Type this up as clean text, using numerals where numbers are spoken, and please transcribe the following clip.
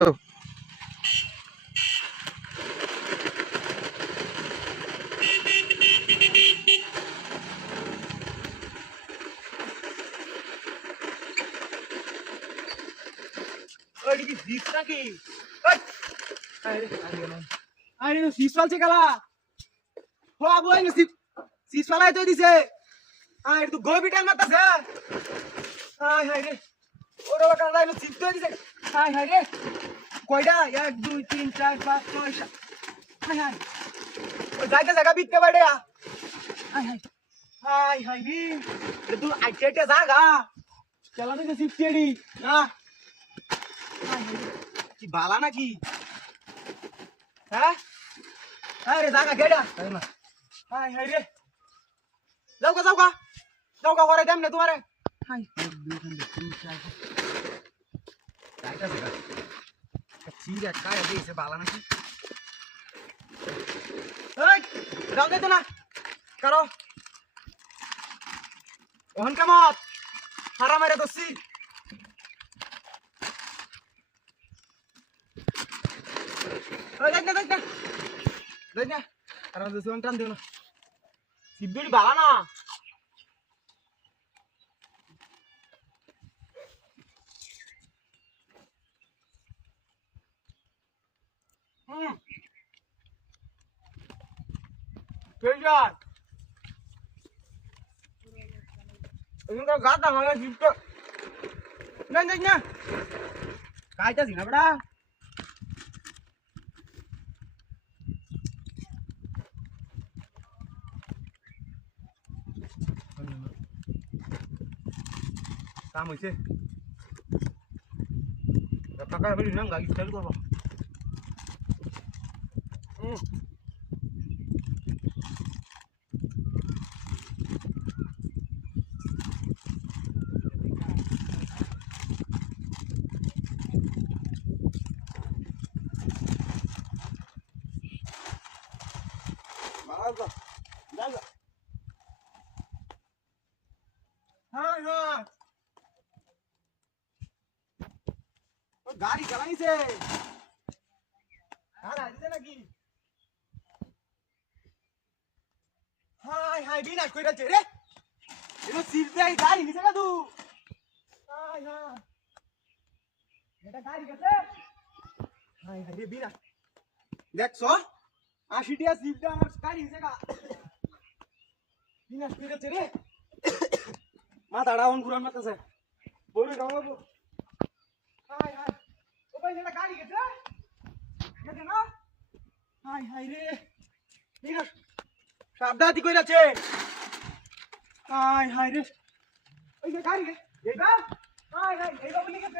ওইটা কি জিপ নাকি? আরে আরে সিস ফালছে কালা ও আবু আই সিস ফালাই তো দিছে আরে তুই গোবি টাইম মারতাছে হাই হাই রে ওরে বাটা দাইলো সিস তো দিছে হাই হাই রে কয়টা 1 2 3 4 5 6 7 হাই হাই ওই জায়গা জায়গা বিটতে বাড়ে হাই হাই হাই হাই রে তুই আইটেটা জাগা চলা তো সিস টেডি না কি বালা নাকি হ্যাঁ আরে জাগা গেডা হাই হাই রে যাও গা করে দেম না তোমারে হাই 1 2 3 4 জায়গা জায়গা ঠিক আছে কায় দিয়েছে বালা নাকি এই যাও দে তো না করো ওহন কামত হারা মেরে দোসি ওই দেখ না আর দোসি ওন টান দিও না সিদ্ধুরি বালা না কেজার এগুলো গাদা মানে জিপটা না কাইটা দিনা বড়া কাম হইছে টাকা বলি না গাড়ি চালু করব বাবা দাদা হ্যাঁ ও গাড়ি চালাইছে আর আইছে নাকি হাই বিনাশ কইরাছে রে এনো সিরদাই গাড়ি নিছে না তুই হাই এটা গাড়ি গেছে হাই রে বিনাশ দেখছো 80 টিয়া সিরদা আমার গাড়ি নিছে গা বিনাশ কইরাছে রে মাথাটা অন ঘুরান মারতেছে বড় গাওয়াবো হাই ও ভাই এটা গাড়ি গেছে না হাই রে বিনাশ সাবধাতি কইরাছে হাই রে ওই যে গাড়ি এইবা হাই এইবা বলি গেছে